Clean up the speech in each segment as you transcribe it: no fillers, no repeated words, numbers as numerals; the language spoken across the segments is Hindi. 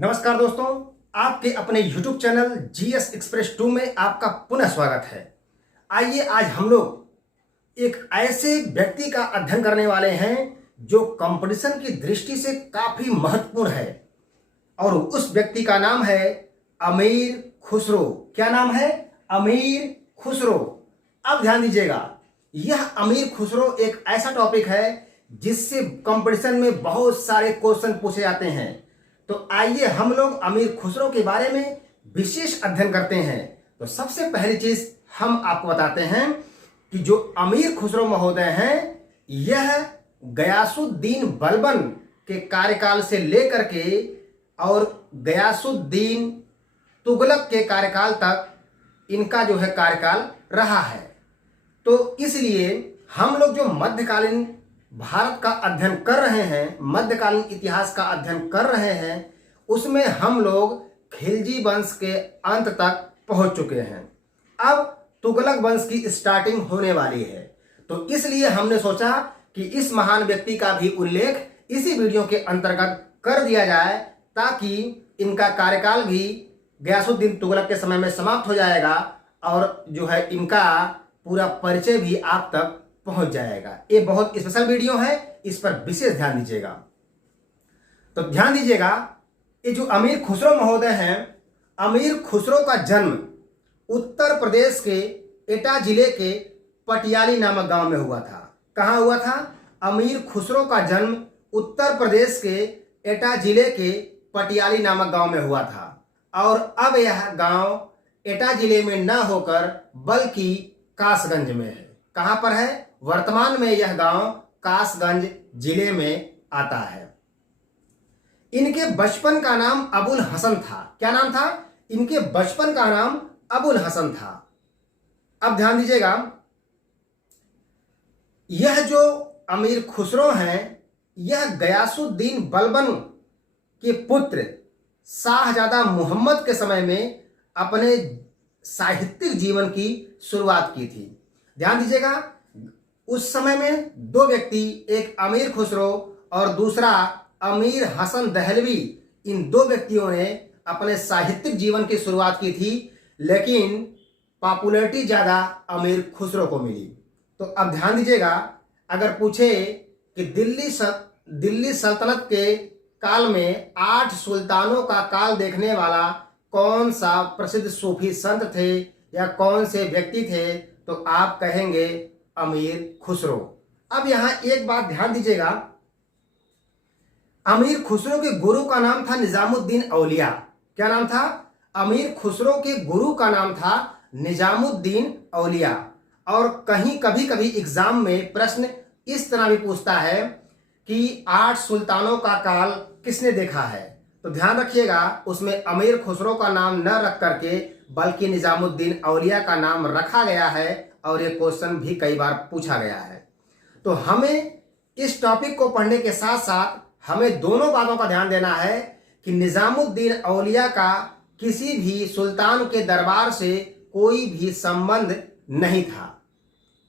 नमस्कार दोस्तों, आपके अपने YouTube चैनल GS एक्सप्रेस 2 में आपका पुनः स्वागत है। आइए आज हम लोग एक ऐसे व्यक्ति का अध्ययन करने वाले हैं जो कंपटीशन की दृष्टि से काफी महत्वपूर्ण है और उस व्यक्ति का नाम है अमीर खुसरो। क्या नाम है? अमीर खुसरो। अब ध्यान दीजिएगा, यह अमीर खुसरो एक ऐसा टॉपिक है जिससे कंपटीशन में बहुत सारे क्वेश्चन पूछे जाते हैं। तो आइए हम लोग अमीर खुसरो के बारे में विशेष अध्ययन करते हैं। तो सबसे पहली चीज हम आपको बताते हैं कि जो अमीर खुसरो महोदय हैं, यह गयासुद्दीन बलबन के कार्यकाल से लेकर के और गयासुद्दीन तुगलक के कार्यकाल तक इनका जो है कार्यकाल रहा है। तो इसलिए हम लोग जो मध्यकालीन भारत का अध्ययन कर रहे हैं, मध्यकालीन इतिहास का अध्ययन कर रहे हैं, उसमें हम लोग खिलजी वंश के अंत तक पहुंच चुके हैं। अब तुगलक वंश की स्टार्टिंग होने वाली है। तो इसलिए हमने सोचा कि इस महान व्यक्ति का भी उल्लेख इसी वीडियो के अंतर्गत कर दिया जाए, ताकि इनका कार्यकाल भी गयासुद्दीन तुगलक के समय में समाप्त हो जाएगा और जो है इनका पूरा परिचय भी आप तक पहुंच जाएगा। ये बहुत स्पेशल वीडियो है, इस पर विशेष ध्यान दीजिएगा। तो ध्यान दीजिएगा, ये जो अमीर खुसरो महोदय हैं, अमीर खुसरो का जन्म उत्तर प्रदेश के एटा जिले के पटियाली नामक गांव में हुआ था। कहां हुआ था? अमीर खुसरो का जन्म उत्तर प्रदेश के एटा जिले के पटियाली नामक गांव में हुआ था। और अब यह गांव एटा जिले में न होकर बल्कि कासगंज में है। कहां पर है? वर्तमान में यह गांव कासगंज जिले में आता है। इनके बचपन का नाम अबुल हसन था। क्या नाम था? इनके बचपन का नाम अबुल हसन था। अब ध्यान दीजिएगा, यह जो अमीर खुसरो हैं, यह गयासुद्दीन बलबन के पुत्र शाहजादा मोहम्मद के समय में अपने साहित्यिक जीवन की शुरुआत की थी। ध्यान दीजिएगा, उस समय में दो व्यक्ति, एक अमीर खुसरो और दूसरा अमीर हसन दहलवी, इन दो व्यक्तियों ने अपने साहित्यिक जीवन की शुरुआत की थी, लेकिन पॉपुलैरिटी ज्यादा अमीर खुसरो को मिली। तो अब ध्यान दीजिएगा, अगर पूछे कि दिल्ली सल्तनत के काल में 8 सुल्तानों का काल देखने वाला कौन सा प्रसिद्ध सूफी संत थे या कौन से व्यक्ति थे, तो आप कहेंगे अमीर खुसरो। अब यहां एक बात ध्यान दीजिएगा, अमीर खुसरो के गुरु का नाम था निजामुद्दीन औलिया। क्या नाम था? अमीर खुसरो के गुरु का नाम था निजामुद्दीन औलिया। और कहीं कभी कभी एग्जाम में प्रश्न इस तरह भी पूछता है कि 8 सुल्तानों का काल किसने देखा है। तो ध्यान रखिएगा, उसमें अमीर खुसरो का नाम न रख करके बल्कि निजामुद्दीन औलिया का नाम रखा गया है और ये क्वेश्चन भी कई बार पूछा गया है। तो हमें इस टॉपिक को पढ़ने के साथ साथ हमें दोनों बातों का ध्यान देना है कि निजामुद्दीन औलिया का किसी भी सुल्तान के दरबार से कोई भी संबंध नहीं था।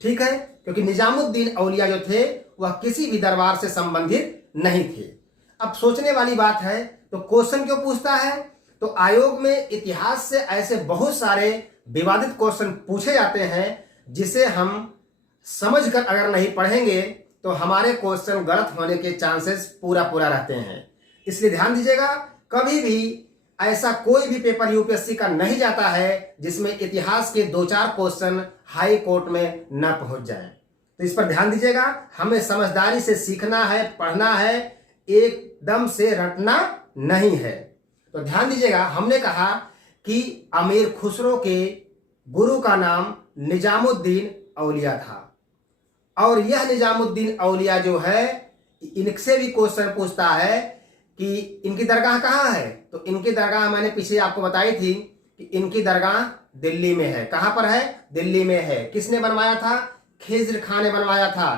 ठीक है, क्योंकि निजामुद्दीन औलिया जो थे वह किसी भी दरबार से संबंधित नहीं थे। अब सोचने वाली बात है, तो क्वेश्चन क्यों पूछता है? तो आयोग में इतिहास से ऐसे बहुत सारे विवादित क्वेश्चन पूछे जाते हैं जिसे हम समझकर अगर नहीं पढ़ेंगे तो हमारे क्वेश्चन गलत होने के चांसेस पूरा रहते हैं। इसलिए ध्यान दीजिएगा, कभी भी ऐसा कोई भी पेपर यूपीएससी का नहीं जाता है जिसमें इतिहास के 2-4 क्वेश्चन हाई कोर्ट में न पहुंच जाएं। तो इस पर ध्यान दीजिएगा, हमें समझदारी से सीखना है, पढ़ना है, एकदम से रटना नहीं है। तो ध्यान दीजिएगा, हमने कहा कि अमीर खुसरो के गुरु का नाम निजामुद्दीन औलिया था और यह निजामुद्दीन औलिया जो है, इनसे भी क्वेश्चन पूछता है कि इनकी दरगाह कहाँ है। तो इनकी दरगाह मैंने पीछे आपको बताई थी कि इनकी दरगाह दिल्ली में है। कहाँ पर है? दिल्ली में है। किसने बनवाया था? खिज्र खां ने बनवाया था।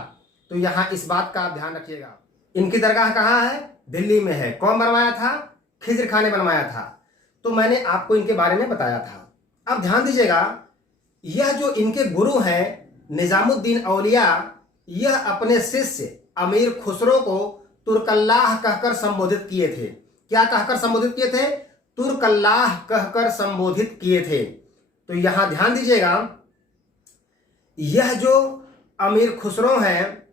तो यहाँ इस बात का आप ध्यान रखिएगा, इनकी दरगाह कहाँ है? दिल्ली में है। कौन बनवाया था? खिज्र खां ने बनवाया था। तो मैंने आपको इनके बारे में बताया था। अब ध्यान दीजिएगा, यह जो इनके गुरु हैं निजामुद्दीन औलिया, यह अपने शिष्य अमीर खुसरो को तुर्कल्लाह कहकर संबोधित किए थे। क्या कहकर संबोधित किए थे? तुर्कल्लाह कहकर संबोधित किए थे। तो यहां ध्यान दीजिएगा, यह जो अमीर खुसरो हैं,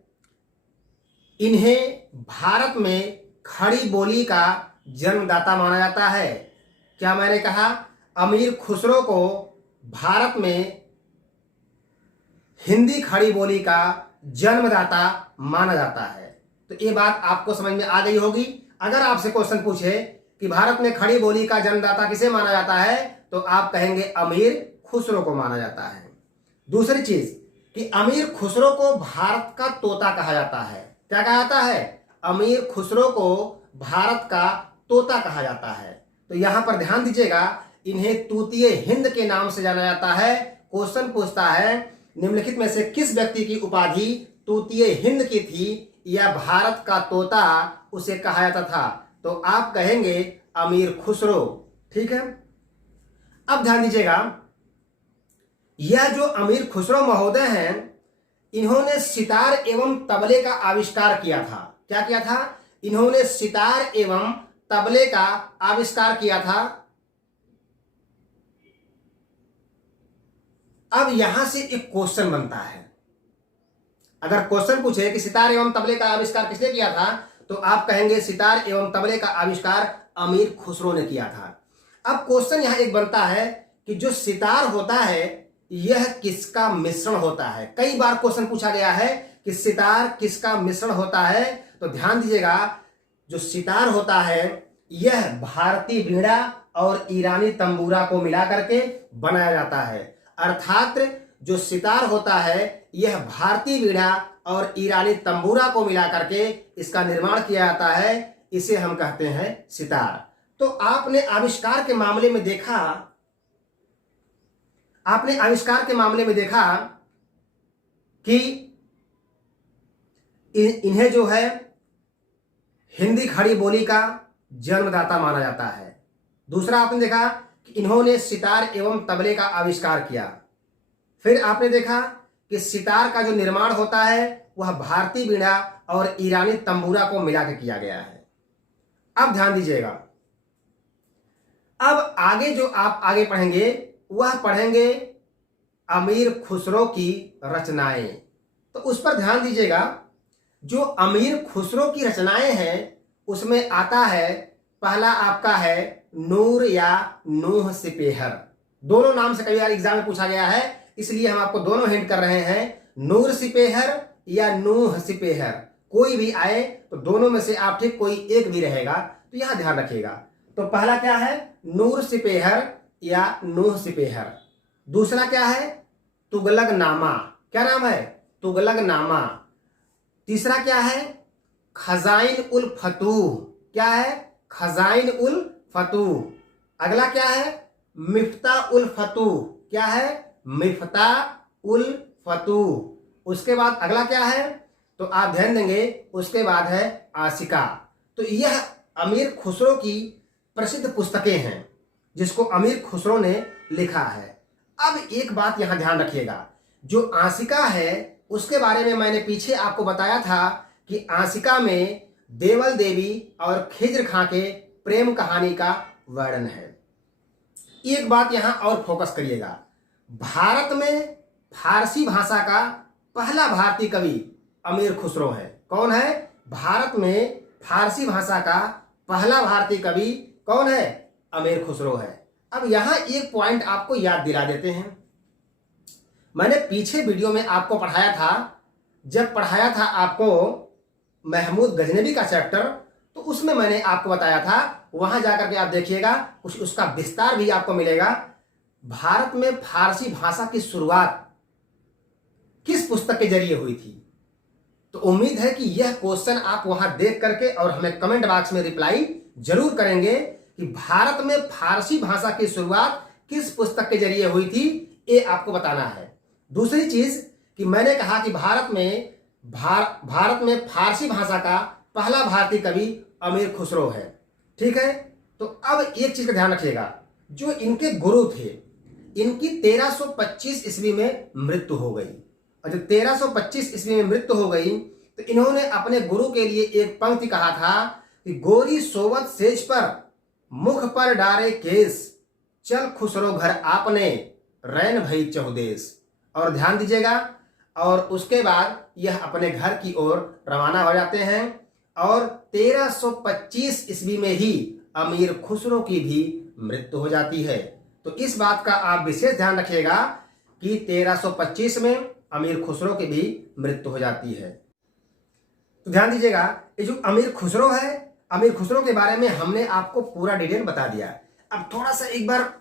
इन्हें भारत में खड़ी बोली का जन्मदाता माना जाता है। क्या मैंने कहा? अमीर खुसरो को भारत में हिंदी खड़ी बोली का जन्मदाता माना जाता है। तो ये बात आपको समझ में आ गई होगी। अगर आपसे क्वेश्चन पूछे कि भारत में खड़ी बोली का जन्मदाता किसे माना जाता है, तो आप कहेंगे अमीर खुसरो को माना जाता है। दूसरी चीज कि अमीर खुसरो को भारत का तोता कहा जाता है। क्या कहा जाता है? अमीर खुसरो को भारत का तोता कहा जाता है। तो यहां पर ध्यान दीजिएगा, इन्हें तूतीय हिंद के नाम से जाना जाता है। क्वेश्चन पूछता है, निम्नलिखित में से किस व्यक्ति की उपाधि तूतीय हिंद की थी या भारत का तोता उसे कहा जाता था? तो आप कहेंगे अमीर खुसरो। ठीक है, अब ध्यान दीजिएगा, यह जो अमीर खुसरो महोदय हैं, इन्होंने सितार एवं तबले का आविष्कार किया था। क्या किया था? इन्होंने सितार एवं तबले का आविष्कार किया था। अब यहां से एक क्वेश्चन बनता है। अगर क्वेश्चन पूछे कि सितार एवं तबले का आविष्कार किसने किया था, तो आप कहेंगे सितार एवं तबले का आविष्कार अमीर खुसरो ने किया था। अब क्वेश्चन यहां एक बनता है कि जो सितार होता है यह किसका मिश्रण होता है? कई बार क्वेश्चन पूछा गया है कि सितार किसका मिश्रण होता है। तो ध्यान दीजिएगा, जो सितार होता है यह भारतीय वीणा और ईरानी तंबूरा को मिला करके बनाया जाता है। अर्थात जो सितार होता है यह भारतीय वीणा और ईरानी तंबूरा को मिला करके इसका निर्माण किया जाता है। इसे हम कहते हैं सितार। तो आपने आविष्कार के मामले में देखा कि इन्हें जो है हिंदी खड़ी बोली का जन्मदाता माना जाता है। दूसरा आपने देखा कि इन्होंने सितार एवं तबले का आविष्कार किया। फिर आपने देखा कि सितार का जो निर्माण होता है वह भारतीय वीणा और ईरानी तंबूरा को मिला के किया गया है। अब ध्यान दीजिएगा, अब आगे जो आप आगे पढ़ेंगे वह पढ़ेंगे अमीर खुसरो की रचनाएं। तो उस पर ध्यान दीजिएगा, जो अमीर खुसरो की रचनाएं हैं उसमें आता है, पहला आपका है नूर या नूह सिपेहर। दोनों नाम से कई बार एग्जाम में पूछा गया है, इसलिए हम आपको दोनों हिंट कर रहे हैं, नूर सिपेहर या नूह सिपेहर। कोई भी आए तो दोनों में से आप ठीक कोई एक भी रहेगा, तो यहां ध्यान रखिएगा। तो पहला क्या है? नूर सिपेहर या नूह सिपेहर। दूसरा क्या है? तुगलकनामा। क्या नाम है? तुगलकनामा। तीसरा क्या है? खजाइन उल फतूह। क्या है? खजाइन उल फतूह। अगला क्या है? मिफ्ता उल फतूह। क्या है? मिफ्ता उल फतूह। उसके बाद अगला क्या है? तो आप ध्यान देंगे, उसके बाद है आशिका। तो यह अमीर खुसरो की प्रसिद्ध पुस्तकें हैं जिसको अमीर खुसरो ने लिखा है। अब एक बात यहां ध्यान रखिएगा, जो आशिका है उसके बारे में मैंने पीछे आपको बताया था कि आशिका में देवल देवी और खिज्र खां के प्रेम कहानी का वर्णन है। एक बात यहां और फोकस करिएगा, भारत में फारसी भाषा का पहला भारतीय कवि अमीर खुसरो है। कौन है? भारत में फारसी भाषा का पहला भारतीय कवि कौन है? अमीर खुसरो है। अब यहां एक पॉइंट आपको याद दिला देते हैं। मैंने पीछे वीडियो में आपको पढ़ाया था, जब पढ़ाया था आपको महमूद गजनबी का चैप्टर, तो उसमें मैंने आपको बताया था, वहां जाकर के आप देखिएगा, उसका विस्तार भी आपको मिलेगा। भारत में फारसी भाषा की शुरुआत किस पुस्तक के जरिए हुई थी? तो उम्मीद है कि यह क्वेश्चन आप वहां देख करके और हमें कमेंट बॉक्स में रिप्लाई जरूर करेंगे कि भारत में फारसी भाषा की शुरुआत किस पुस्तक के जरिए हुई थी, ये आपको बताना है। दूसरी चीज कि मैंने कहा कि भारत में फारसी भाषा का पहला भारतीय कवि अमीर खुसरो है। ठीक है, तो अब एक चीज का ध्यान रखिएगा, जो इनके गुरु थे, इनकी 1325 ईस्वी में मृत्यु हो गई। और जब 1325 ईस्वी में मृत्यु हो गई तो इन्होंने अपने गुरु के लिए एक पंक्ति कहा था, कि गोरी सोवत सेज पर मुख पर डारे केस, चल खुसरो घर आपने रैन भई चहुदेश। और ध्यान दीजिएगा, और उसके बाद यह अपने घर की ओर रवाना हो जाते हैं और 1325 ईस्वी में ही अमीर खुसरो की भी मृत्यु हो जाती है। तो इस बात का आप विशेष ध्यान रखिएगा कि 1325 में अमीर खुसरो की भी मृत्यु हो जाती है। तो ध्यान दीजिएगा, ये जो अमीर खुसरो है, अमीर खुसरो के बारे में हमने आपको पूरा डिटेल बता दिया। अब थोड़ा सा एक बार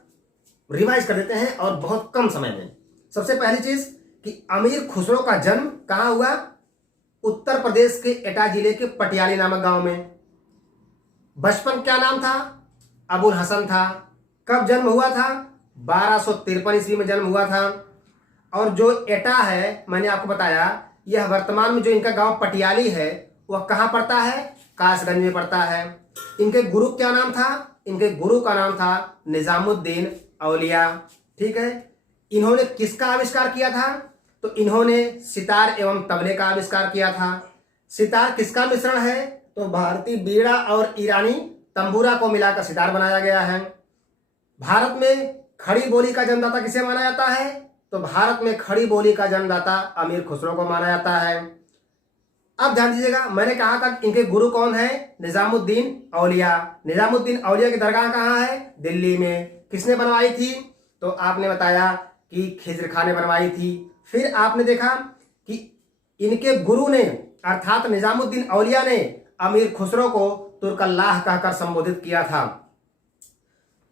रिवाइज कर देते हैं और बहुत कम समय में। सबसे पहली चीज कि अमीर खुसरो का जन्म कहां हुआ? उत्तर प्रदेश के एटा जिले के पटियाली नामक गांव में। बचपन क्या नाम था? अबुल हसन था। कब जन्म हुआ था? 1253 ईस्वी में जन्म हुआ था। और जो एटा है, मैंने आपको बताया, यह वर्तमान में जो इनका गांव पटियाली है वह कहां पड़ता है? कासगंज में पड़ता है। इनके गुरु क्या नाम था? इनके गुरु का नाम था निजामुद्दीन औलिया। ठीक है। इन्होंने किसका आविष्कार किया था? तो इन्होंने सितार एवं तबले का आविष्कार किया था। सितार किसका मिश्रण है? तो भारतीय बीड़ा और ईरानी तंबूरा को मिलाकर सितार बनाया गया है। भारत में खड़ी बोली का जन्मदाता किसे माना जाता है? तो भारत में खड़ी बोली का जन्मदाता अमीर खुसरो को माना जाता है। अब ध्यान दीजिएगा, मैंने कहा था इनके गुरु कौन है? निजामुद्दीन औलिया। निजामुद्दीन औलिया की दरगाह कहाँ है? दिल्ली में। किसने बनवाई थी? तो आपने बताया कि खिजर खां ने बनवाई थी। फिर आपने देखा कि इनके गुरु ने अर्थात निजामुद्दीन औलिया ने अमीर खुसरो को तुर्कल्लाह कहकर संबोधित किया था।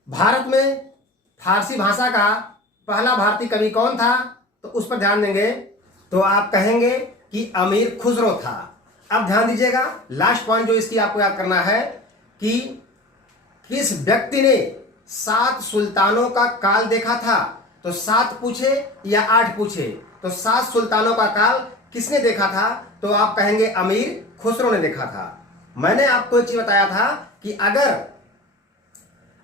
भारत में फारसी भाषा का पहला भारतीय कवि कौन था? तो उस पर ध्यान देंगे तो आप कहेंगे कि अमीर खुसरो था। अब ध्यान दीजिएगा, लास्ट पॉइंट जो इसकी आपको याद करना है कि किस व्यक्ति ने 7 सुल्तानों का काल देखा था? तो 7 पूछे या 8 पूछे? तो 7 सुल्तानों का काल किसने देखा था? तो आप कहेंगे अमीर खुसरो ने देखा था। मैंने आपको एक चीज बताया था कि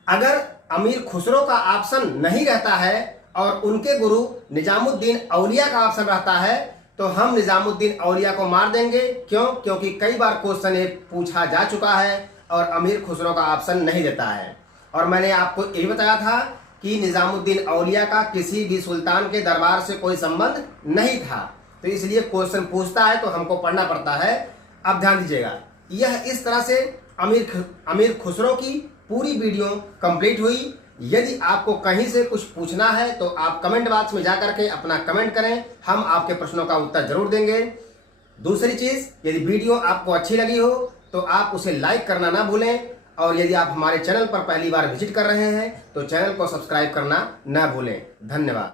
अगर अमीर खुसरो का ऑप्शन नहीं रहता है और उनके गुरु निजामुद्दीन औलिया का ऑप्शन रहता है तो हम निजामुद्दीन औलिया को मार देंगे। क्यों? क्योंकि कई बार क्वेश्चन ये पूछा जा चुका है और अमीर खुसरो का ऑप्शन नहीं देता है। और मैंने आपको ये बताया था कि निजामुद्दीन औलिया का किसी भी सुल्तान के दरबार से कोई संबंध नहीं था, तो इसलिए क्वेश्चन पूछता है तो हमको पढ़ना पड़ता है। अब ध्यान दीजिएगा, यह इस तरह से अमीर खुसरो की पूरी वीडियो कंप्लीट हुई। यदि आपको कहीं से कुछ पूछना है तो आप कमेंट बॉक्स में जाकर के अपना कमेंट करें, हम आपके प्रश्नों का उत्तर जरूर देंगे। दूसरी चीज, यदि वीडियो आपको अच्छी लगी हो तो आप उसे लाइक करना ना भूलें, और यदि आप हमारे चैनल पर पहली बार विजिट कर रहे हैं तो चैनल को सब्सक्राइब करना ना भूलें। धन्यवाद।